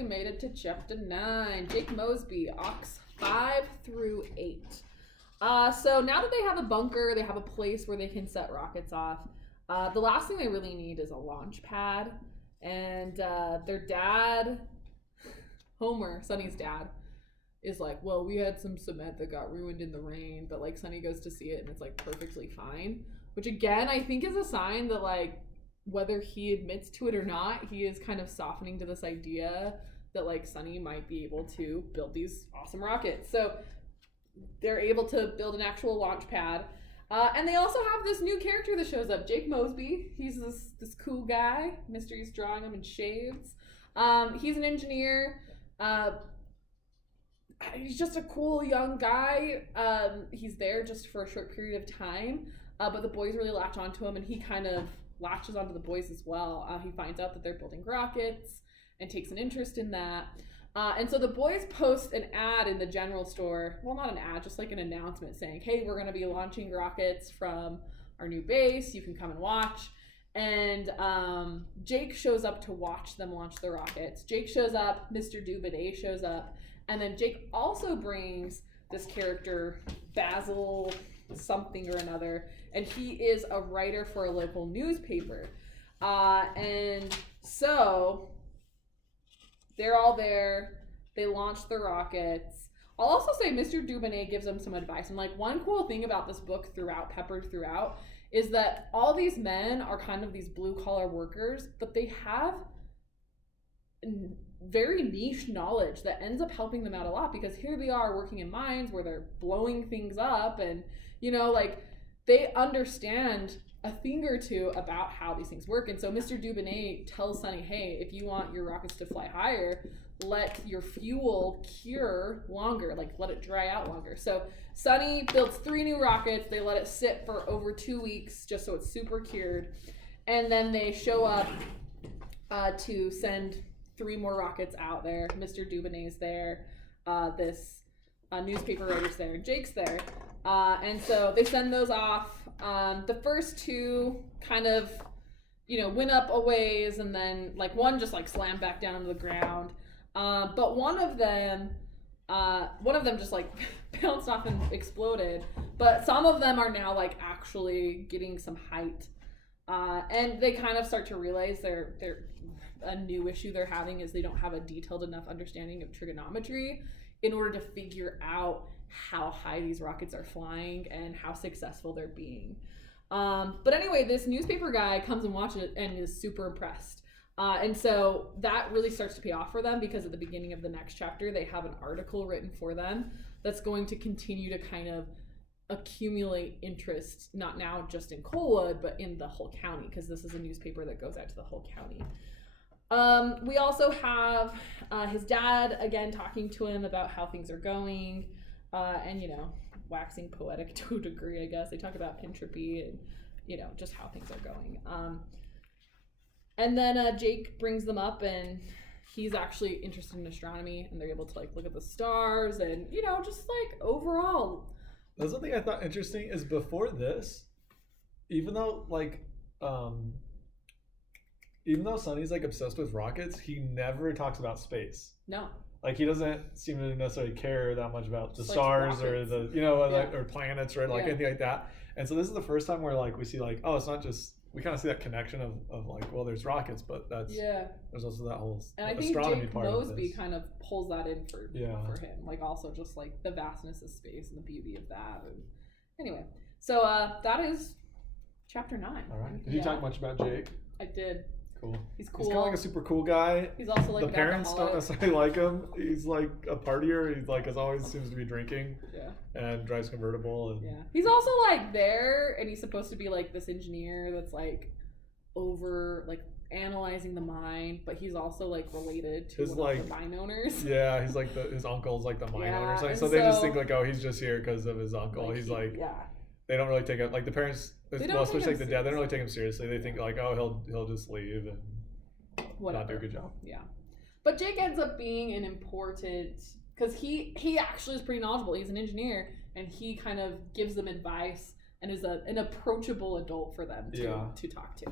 we made it to chapter 9. Jake Mosby, Ox 5 through 8. So now that they have a bunker, they have a place where they can set rockets off. The last thing they really need is a launch pad. And their dad, Homer, Sonny's dad, is like, well, we had some cement that got ruined in the rain, but like Sonny goes to see it and it's like perfectly fine. Which again, I think is a sign that like whether he admits to it or not, he is kind of softening to this idea that like Sonny might be able to build these awesome rockets. So they're able to build an actual launch pad. And they also have this new character that shows up, Jake Mosby. He's this cool guy. Mystery's drawing him in shades. He's an engineer. He's just a cool young guy. He's there just for a short period of time, but the boys really latch onto him, and he kind of latches onto the boys as well. He finds out that they're building rockets and takes an interest in that. And so the boys post an ad in the general store. Well, not an ad, just like an announcement saying, hey, we're going to be launching rockets from our new base. You can come and watch. And Jake shows up to watch them launch the rockets. Jake shows up, Mr. Dubenet shows up, and then Jake also brings this character, Basil something or another, and he is a writer for a local newspaper. And so they're all there. They launch the rockets. I'll also say Mr. Dubenet gives them some advice. And like one cool thing about this book peppered throughout, is that all these men are kind of these blue collar workers, but they have very niche knowledge that ends up helping them out a lot, because here they are working in mines where they're blowing things up, and you know, like they understand a thing or two about how these things work. And so Mr. Dubenet tells Sonny, hey, if you want your rockets to fly higher, let your fuel cure longer, like let it dry out longer. So Sonny builds 3 new rockets. They let it sit for over 2 weeks just so it's super cured. And then they show up to send 3 more rockets out there. Mr. Dubenet's there. This newspaper writer's there. Jake's there. And so they send those off. The first 2 kind of, you know, went up a ways, and then like one just like slammed back down onto the ground. But one of them just like bounced off and exploded. But some of them are now like actually getting some height. And they kind of start to realize they're a new issue they're having is they don't have a detailed enough understanding of trigonometry in order to figure out how high these rockets are flying and how successful they're being. But anyway, this newspaper guy comes and watches it and is super impressed. And so that really starts to pay off for them, because at the beginning of the next chapter, they have an article written for them that's going to continue to kind of accumulate interest, not now just in Coalwood, but in the whole county, because this is a newspaper that goes out to the whole county. We also have his dad, again, talking to him about how things are going, and, you know, waxing poetic to a degree, I guess. They talk about entropy and, you know, just how things are going. And then Jake brings them up, and he's actually interested in astronomy, and they're able to, like, look at the stars and, you know, just, like, overall. That's one thing I thought interesting is before this, even though, like, even though Sonny's like obsessed with rockets, he never talks about space. No. Like he doesn't seem to necessarily care that much about the Just stars or the, you know, yeah. like, or planets or like anything like that. And so this is the first time where like we see like, oh, it's not just, we kind of see that connection of like, well, there's rockets, but that's, there's also that whole and I think astronomy Jake part Mosby of this. kind of pulls that in for him. Like also just like the vastness of space and the beauty of that. And anyway, so that is chapter 9. All right. Did you talk much about Jake? I did. Cool. He's cool. He's kind of like a super cool guy. He's also like the parents don't necessarily like him. He's like a partier. He's like as always seems to be drinking. Yeah. And drives convertible. And he's also like there, and he's supposed to be like this engineer that's like over like analyzing the mine, but he's also like related to one of the mine owners. Yeah, he's like his uncle's like the mine owner. So they just think like, oh, he's just here because of his uncle. Like he's like they don't really take it like the parents. Well, especially like the dad, they don't really take him seriously. They think like, oh, he'll just leave and not do a good job. Yeah, but Jake ends up being an important, because he actually is pretty knowledgeable. He's an engineer, and he kind of gives them advice and is an approachable adult for them to talk to.